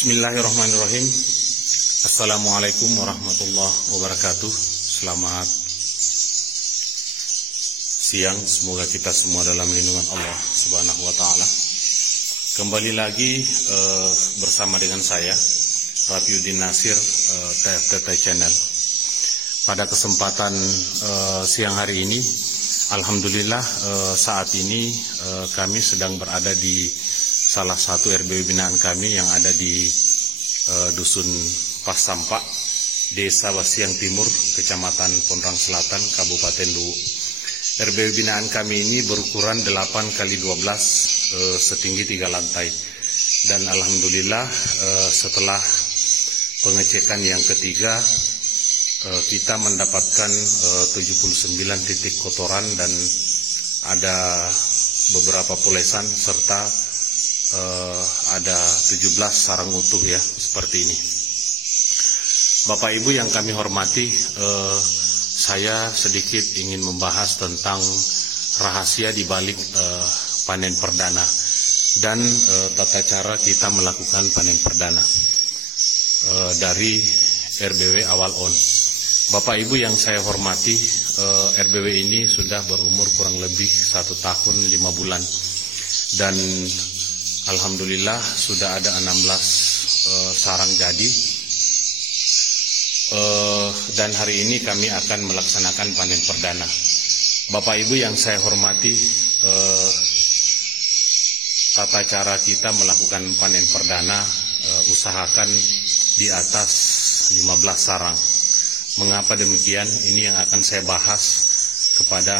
Bismillahirrahmanirrahim. Assalamualaikum warahmatullahi wabarakatuh. Selamat siang. Semoga kita semua dalam lindungan Allah Subhanahu wa taala. Kembali lagi bersama dengan saya Rafiuddin Nasir, TFTT Channel. Pada kesempatan siang hari ini, alhamdulillah saat ini kami sedang berada di salah satu RBW binaan kami yang ada di Dusun Pasampak, Desa Wasiang Timur, Kecamatan Pondrang Selatan, Kabupaten Luwu. RBW binaan kami ini berukuran 8x12, setinggi 3 lantai. Dan alhamdulillah setelah pengecekan yang ketiga, kita mendapatkan 79 titik kotoran dan ada beberapa polesan serta ada 17 sarang utuh ya, seperti ini. Bapak Ibu yang kami hormati, saya sedikit ingin membahas tentang rahasia di balik panen perdana dan tata cara kita melakukan panen perdana dari RBW awal on. Bapak Ibu yang saya hormati, RBW ini sudah berumur kurang lebih 1 tahun 5 bulan dan alhamdulillah sudah ada 16 sarang jadi, dan hari ini kami akan melaksanakan panen perdana. Bapak Ibu yang saya hormati, tata cara kita melakukan panen perdana, usahakan di atas 15 sarang. Mengapa demikian? Ini yang akan saya bahas kepada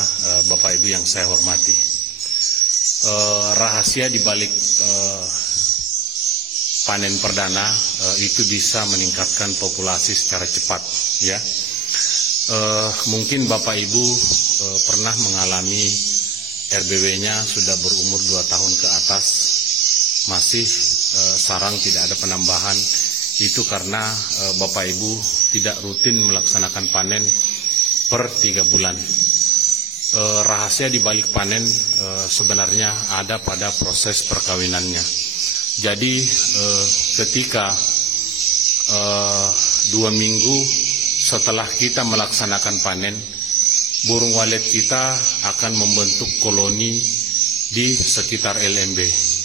Bapak Ibu yang saya hormati. Rahasia di balik panen perdana itu bisa meningkatkan populasi secara cepat ya. Mungkin Bapak Ibu pernah mengalami RBW-nya sudah berumur 2 tahun ke atas, masih sarang tidak ada penambahan. Itu karena Bapak Ibu tidak rutin melaksanakan panen per 3 bulan. Rahasia di balik panen sebenarnya ada pada proses perkawinannya. Jadi ketika 2 minggu setelah kita melaksanakan panen, burung walet kita akan membentuk koloni di sekitar LMB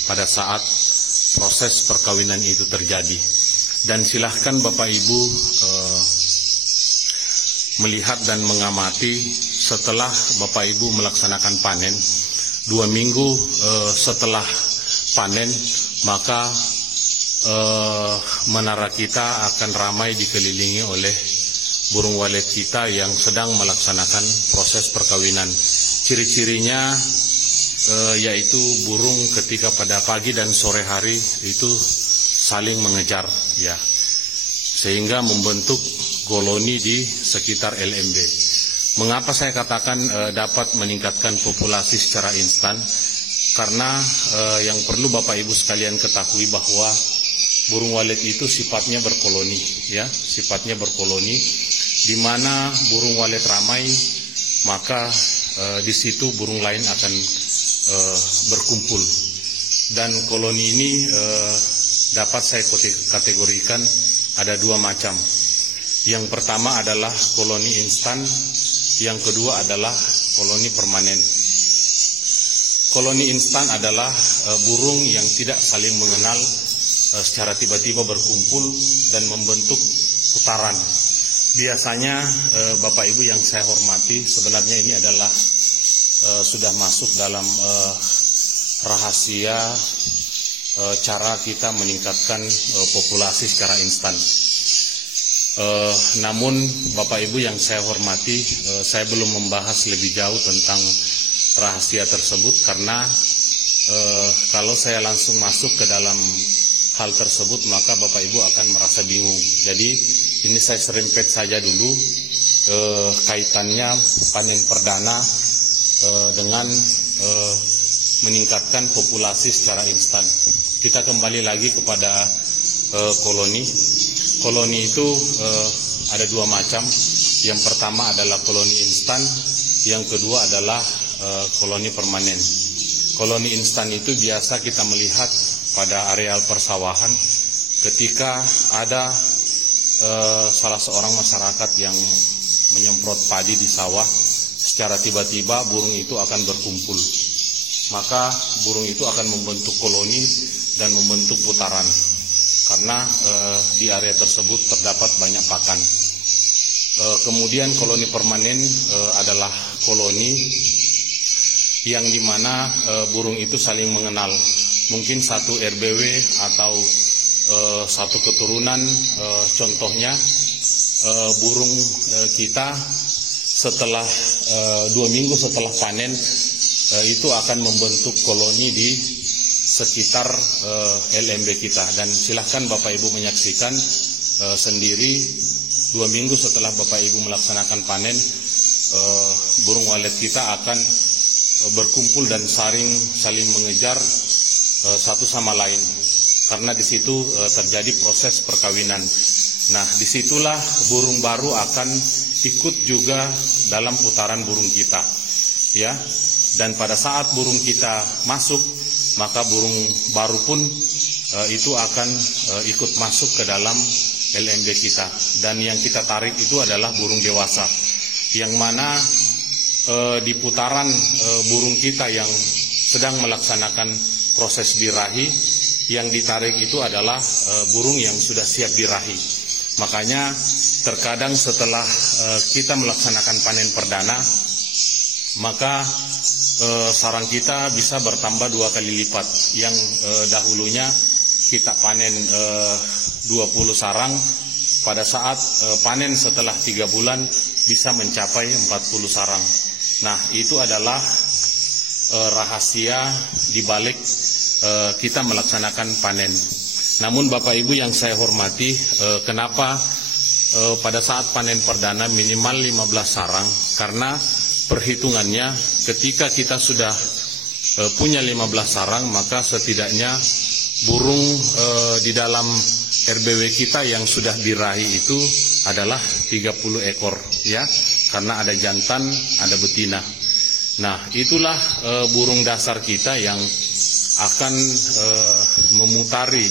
pada saat proses perkawinan itu terjadi. Dan silahkan Bapak Ibu melihat dan mengamati setelah Bapak Ibu melaksanakan panen, 2 minggu setelah panen, maka menara kita akan ramai dikelilingi oleh burung walet kita yang sedang melaksanakan proses perkawinan. Ciri-cirinya yaitu burung ketika pada pagi dan sore hari itu saling mengejar ya, sehingga membentuk koloni di sekitar LMB. Mengapa saya katakan dapat meningkatkan populasi secara instan? Karena yang perlu Bapak Ibu sekalian ketahui bahwa burung walet itu sifatnya berkoloni ya, sifatnya berkoloni. Di mana burung walet ramai, maka di situ burung lain akan berkumpul. Dan koloni ini dapat saya kategorikan ada 2 macam. Yang pertama adalah koloni instan, yang kedua adalah koloni permanen. Koloni instan adalah burung yang tidak saling mengenal, secara tiba-tiba berkumpul dan membentuk putaran. Biasanya Bapak Ibu yang saya hormati, sebenarnya ini adalah sudah masuk dalam rahasia cara kita meningkatkan populasi secara instan. Namun Bapak Ibu yang saya hormati, saya belum membahas lebih jauh tentang rahasia tersebut karena kalau saya langsung masuk ke dalam hal tersebut maka Bapak Ibu akan merasa bingung. Jadi ini saya serempet saja dulu kaitannya panen perdana dengan meningkatkan populasi secara instan. Kita kembali lagi kepada koloni. Koloni itu ada 2 macam. Yang pertama adalah koloni instan, yang kedua adalah koloni permanen. Koloni instan itu biasa kita melihat pada areal persawahan ketika ada salah seorang masyarakat yang menyemprot padi di sawah, secara tiba-tiba burung itu akan berkumpul. Maka burung itu akan membentuk koloni dan membentuk putaran, karena di area tersebut terdapat banyak pakan. Kemudian koloni permanen adalah koloni yang dimana burung itu saling mengenal. Mungkin satu RBW atau satu keturunan, contohnya burung kita setelah 2 minggu setelah panen itu akan membentuk koloni di sekitar LMB kita. Dan silahkan Bapak Ibu menyaksikan sendiri, 2 minggu setelah Bapak Ibu melaksanakan panen, burung walet kita akan berkumpul dan saling mengejar satu sama lain, karena di situ terjadi proses perkawinan. Nah, disitulah burung baru akan ikut juga dalam putaran burung kita, ya. Dan pada saat burung kita masuk, maka burung baru pun itu akan ikut masuk ke dalam LMB kita. Dan yang kita tarik itu adalah burung dewasa, yang mana di putaran burung kita yang sedang melaksanakan proses birahi, yang ditarik itu adalah burung yang sudah siap birahi. Makanya terkadang setelah kita melaksanakan panen perdana, maka sarang kita bisa bertambah 2 kali lipat. Yang dahulunya kita panen 20 sarang, pada saat panen setelah 3 bulan bisa mencapai 40 sarang. Nah, itu adalah rahasia dibalik kita melaksanakan panen. Namun Bapak Ibu yang saya hormati, kenapa pada saat panen perdana minimal 15 sarang? Karena perhitungannya ketika kita sudah punya 15 sarang, maka setidaknya burung di dalam RBW kita yang sudah birahi itu adalah 30 ekor, ya, karena ada jantan, ada betina. Nah, itulah burung dasar kita yang akan memutari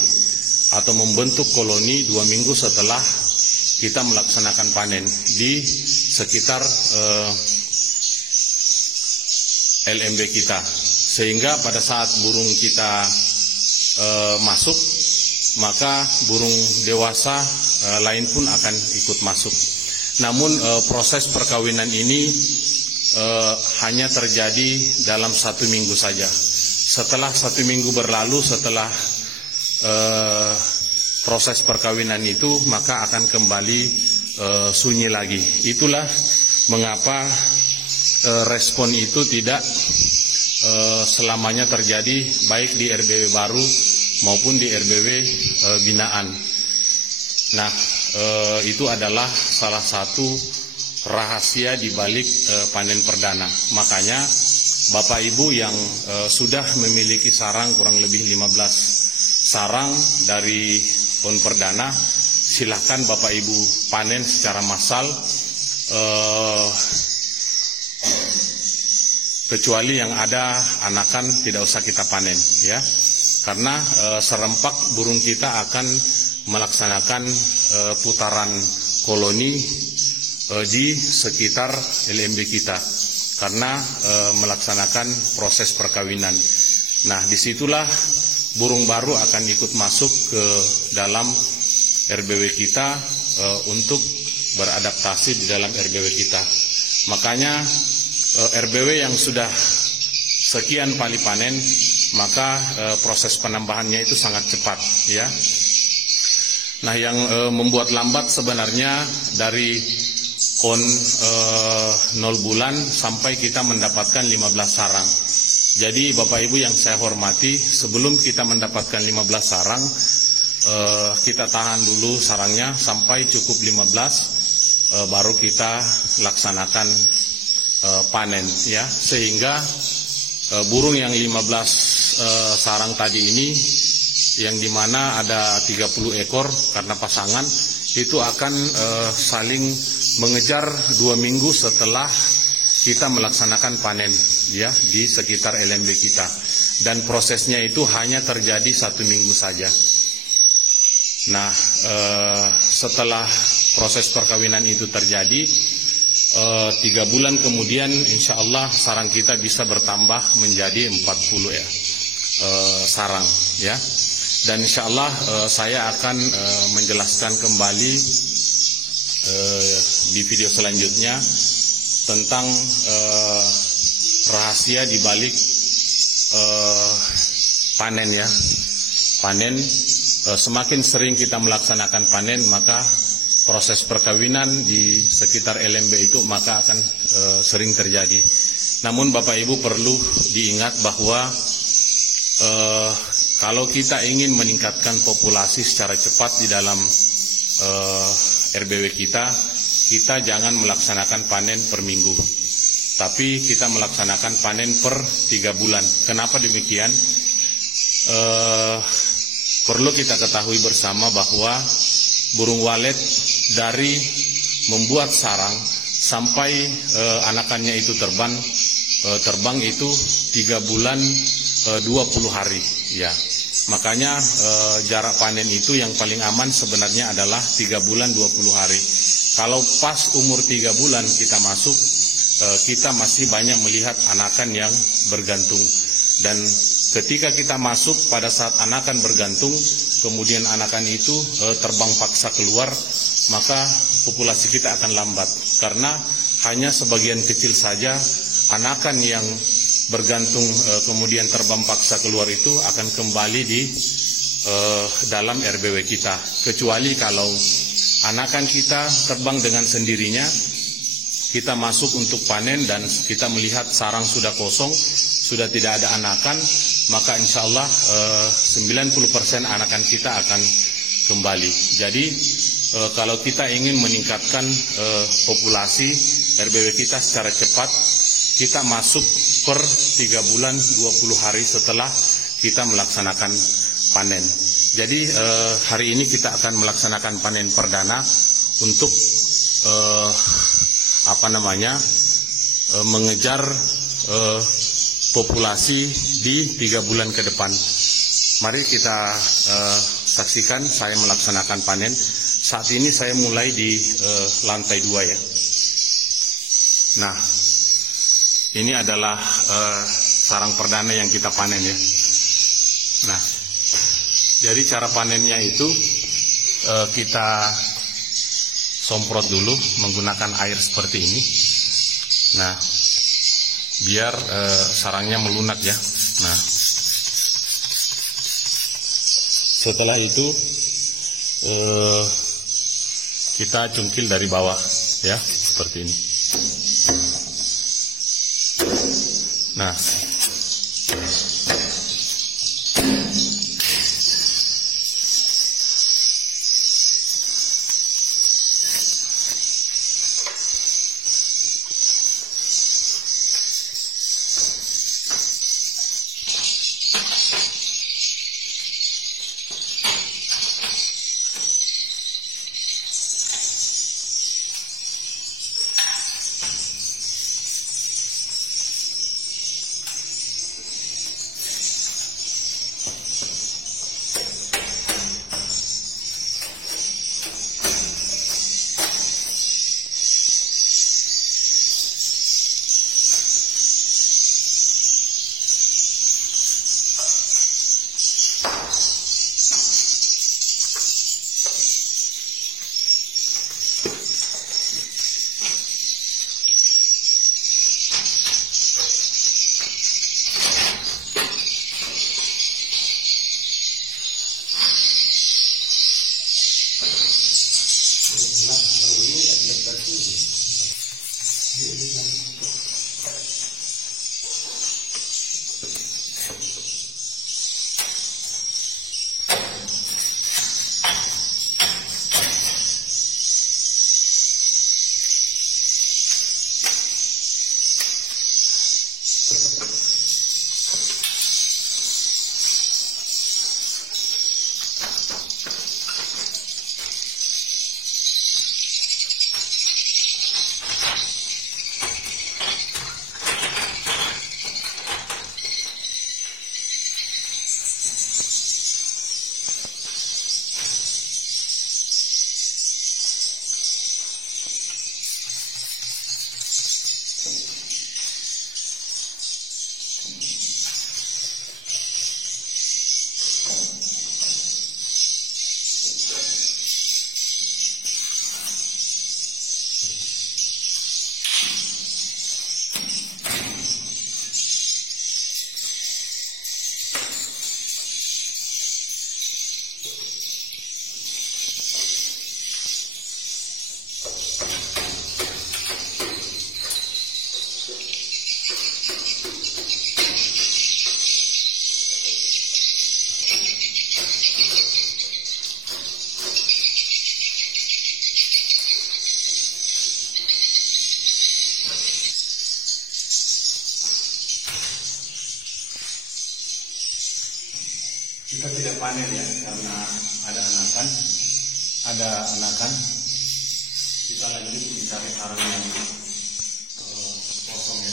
atau membentuk koloni 2 minggu setelah kita melaksanakan panen di sekitar LMB kita, sehingga pada saat burung kita masuk, maka burung dewasa lain pun akan ikut masuk. Namun proses perkawinan ini hanya terjadi dalam 1 minggu saja. Setelah 1 minggu berlalu, setelah proses perkawinan itu, maka akan kembali sunyi lagi. Itulah mengapa respon itu tidak selamanya terjadi, baik di RBW baru maupun di RBW binaan. Nah, itu adalah salah satu rahasia di balik panen perdana. Makanya Bapak Ibu yang sudah memiliki sarang kurang lebih 15 sarang dari pon perdana, silahkan Bapak Ibu panen secara massal, kecuali yang ada anakan tidak usah kita panen, ya, karena serempak burung kita akan melaksanakan putaran koloni di sekitar LMB kita, karena melaksanakan proses perkawinan. Nah, disitulah burung baru akan ikut masuk ke dalam RBW kita untuk beradaptasi di dalam RBW kita. Makanya RBW yang sudah sekian kali panen, maka proses penambahannya itu sangat cepat, ya. Nah, yang membuat lambat sebenarnya dari on 0 bulan sampai kita mendapatkan 15 sarang. Jadi Bapak Ibu yang saya hormati, sebelum kita mendapatkan 15 sarang, kita tahan dulu sarangnya sampai cukup 15, baru kita laksanakan panen, ya. Sehingga burung yang 15 sarang tadi ini, yang dimana ada 30 ekor karena pasangan, itu akan saling mengejar 2 minggu setelah kita melaksanakan panen, ya, di sekitar LMB kita. Dan prosesnya itu hanya terjadi 1 minggu saja. Nah, setelah proses perkawinan itu terjadi, 3 bulan kemudian insya Allah sarang kita bisa bertambah menjadi 40 ya, sarang ya. Dan insya Allah saya akan menjelaskan kembali di video selanjutnya tentang rahasia di balik panen ya. Panen, semakin sering kita melaksanakan panen, maka proses perkawinan di sekitar LMB itu maka akan sering terjadi. Namun Bapak Ibu perlu diingat bahwa kalau kita ingin meningkatkan populasi secara cepat di dalam RBW kita jangan melaksanakan panen per minggu, tapi kita melaksanakan panen per 3 bulan. Kenapa demikian? Perlu kita ketahui bersama bahwa burung walet dari membuat sarang sampai anakannya itu terbang itu 3 bulan 20 hari ya. Makanya jarak panen itu yang paling aman sebenarnya adalah 3 bulan 20 hari. Kalau pas umur 3 bulan kita masuk, kita masih banyak melihat anakan yang bergantung. Dan ketika kita masuk pada saat anakan bergantung, kemudian anakan itu terbang paksa keluar, maka populasi kita akan lambat. Karena hanya sebagian kecil saja anakan yang bergantung kemudian terbang paksa keluar itu akan kembali di dalam RBW kita. Kecuali kalau anakan kita terbang dengan sendirinya, kita masuk untuk panen dan kita melihat sarang sudah kosong, sudah tidak ada anakan, maka insya Allah 90% anakan kita akan kembali. Jadi kalau kita ingin meningkatkan populasi RBW kita secara cepat, kita masuk per 3 bulan 20 hari setelah kita melaksanakan panen. Jadi hari ini kita akan melaksanakan panen perdana untuk mengejar populasi di 3 bulan ke depan. Mari kita saksikan saya melaksanakan panen. Saat ini saya mulai di lantai 2 ya. Nah, ini adalah sarang perdana yang kita panen ya. Nah, jadi cara panennya itu kita semprot dulu menggunakan air seperti ini. Nah, biar sarangnya melunak ya. Nah, setelah itu kita cungkil dari bawah ya, seperti ini. Nah, panen ya, karena ada anakan. Kita lanjut mencari sarang yang kosong ya.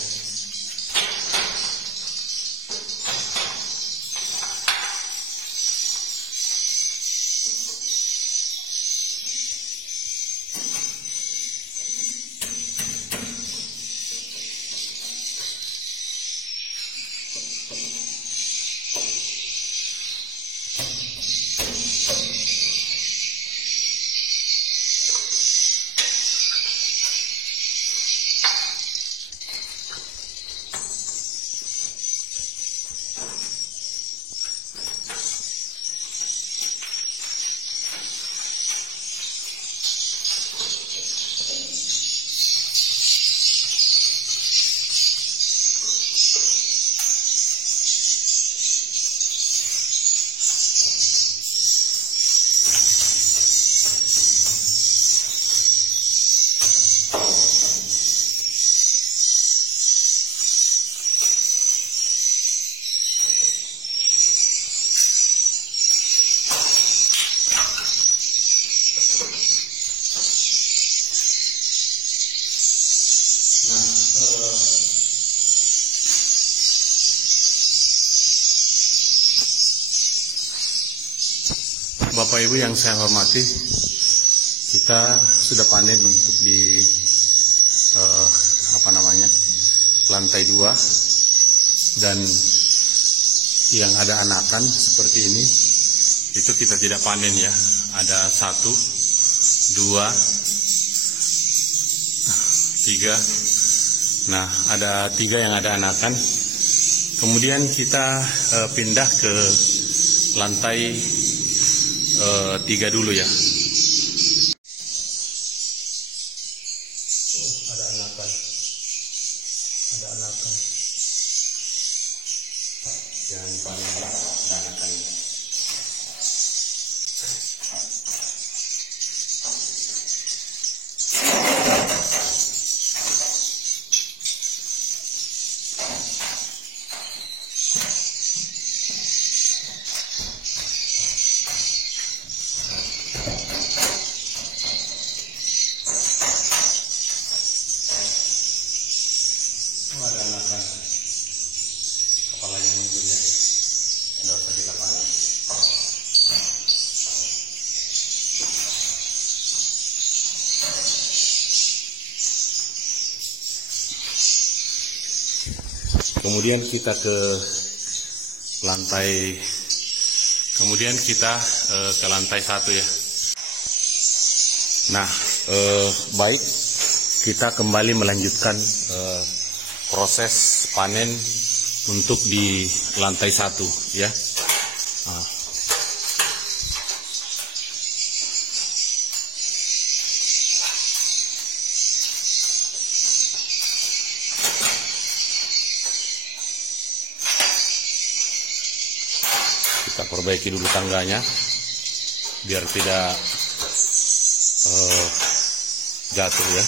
Bapak Ibu yang saya hormati, kita sudah panen untuk di lantai 2, dan yang ada anakan seperti ini itu kita tidak panen ya. Ada 1, 2, 3. Nah, ada 3 yang ada anakan. Kemudian kita pindah ke lantai 3 dulu ya. Ada anakan. Yang paling ada anakannya. Ada anakan, kepalanya muncul ya, tidak usah kita panen. Kemudian kita ke lantai, lantai 1 ya. Nah, baik, kita kembali melanjutkan proses panen untuk di lantai 1 ya. Nah. Kita perbaiki dulu tangganya biar tidak jatuh ya.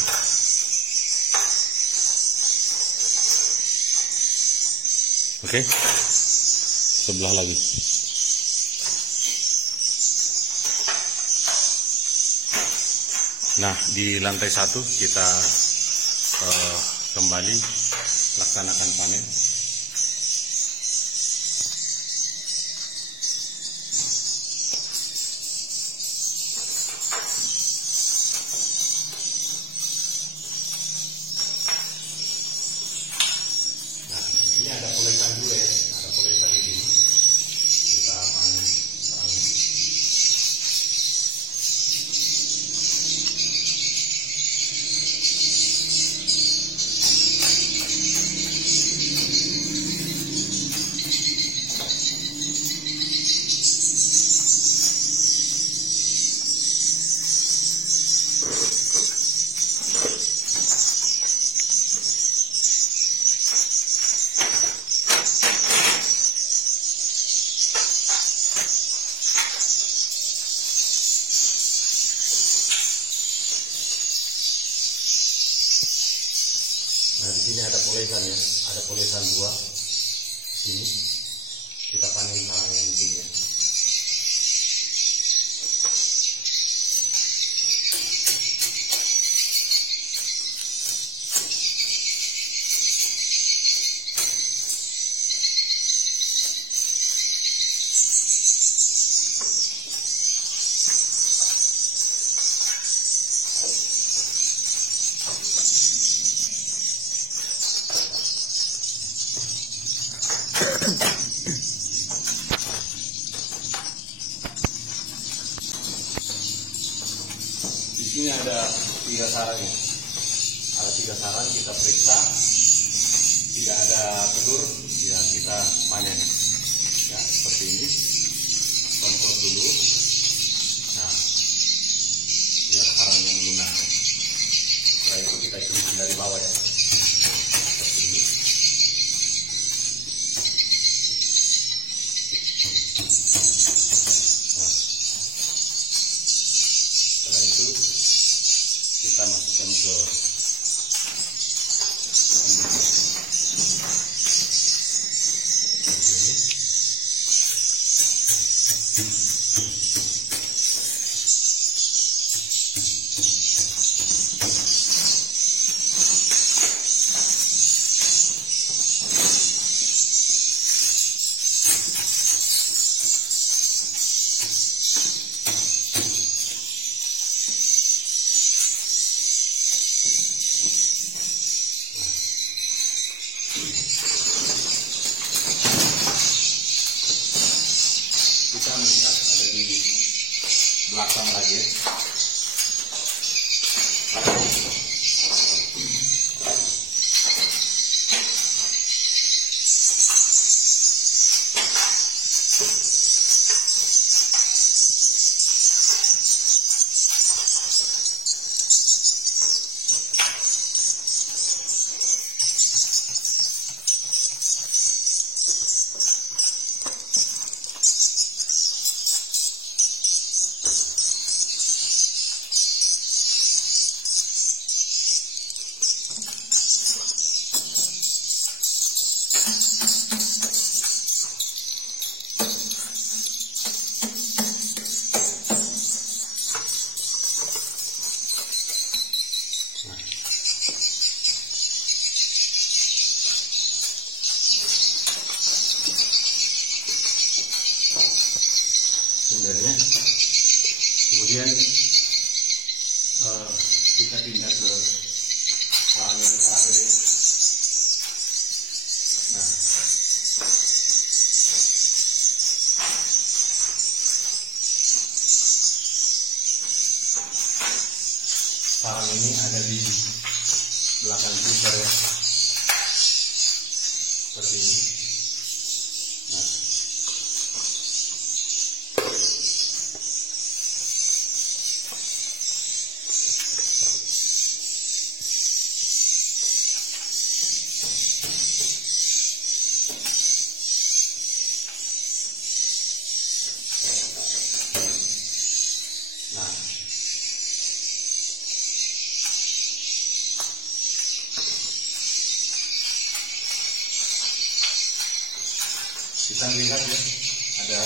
Oke, sebelah lagi. Nah, di lantai 1 kita kembali laksanakan panen. Ini ada polesan juga ya, ada polesan di sini. Kita panen sarangnya. Nah, di sini ada polesan ya, ada polesan 2 di sini. Kita panen sarangnya di sini ya. Ini ada 3 sarang ya. Ada 3 sarang, kita periksa. Tidak ada telur, ya kita panen. Ya, seperti ini. Semprot dulu. Nah, biar sarangnya melunak. Setelah itu kita cium dari bawah ya. Seperti ini. Nah, setelah itu kita masukkan ke kita melihat ada di belakang lagi. Sendernya, kemudian kita pindah ke sarang yang terakhir ya. Nah, sarang ini ada di belakang filter ya, seperti ini. Nah, kita lihat ya, ada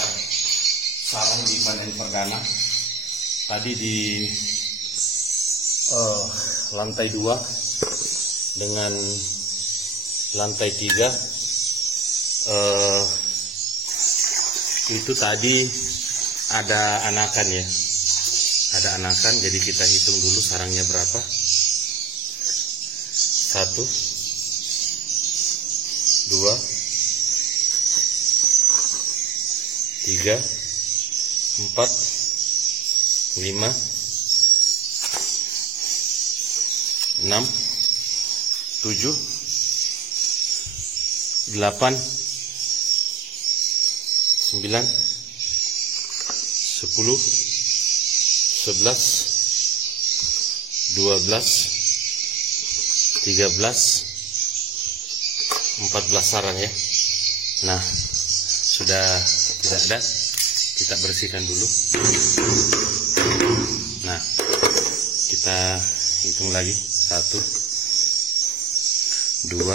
sarang di panen perdana. Tadi di lantai 2 dengan lantai 3 itu tadi ada anakan ya, ada anakan. Jadi kita hitung dulu sarangnya berapa. 1, 2, 3, 4, 5, 6, 7, 8, 9, 10, 11, 12, 13, 14 sarang ya. Nah, sudah tidak ada, kita bersihkan dulu. Nah, kita hitung lagi. 1, 2, 3,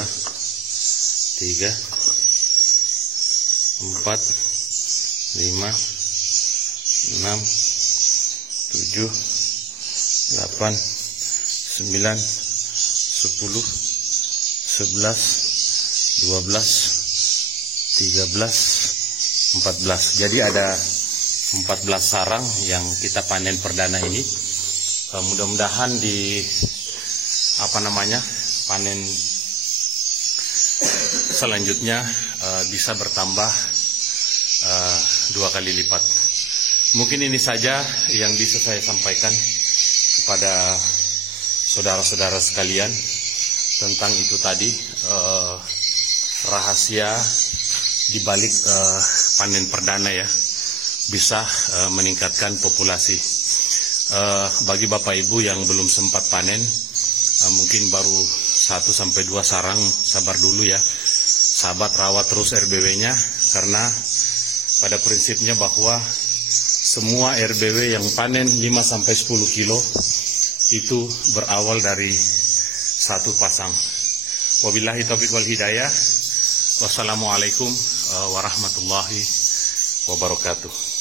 4, 5, 6, 7, 8, 9, 10, 11, 12, 13, 14. Jadi ada 14 sarang yang kita panen perdana ini. Mudah-mudahan di panen selanjutnya bisa bertambah 2 kali lipat. Mungkin ini saja yang bisa saya sampaikan kepada kepada saudara-saudara sekalian tentang itu tadi, rahasia dibalik panen perdana ya, bisa meningkatkan populasi. Bagi Bapak Ibu yang belum sempat panen, mungkin baru 1-2 sarang, sabar dulu ya. Sahabat rawat terus RBW-nya, karena pada prinsipnya bahwa semua RBW yang panen 5-10 kilo itu berawal dari satu pasang. Wabillahi taufiq wal hidayah. Wassalamualaikum warahmatullahi wabarakatuh.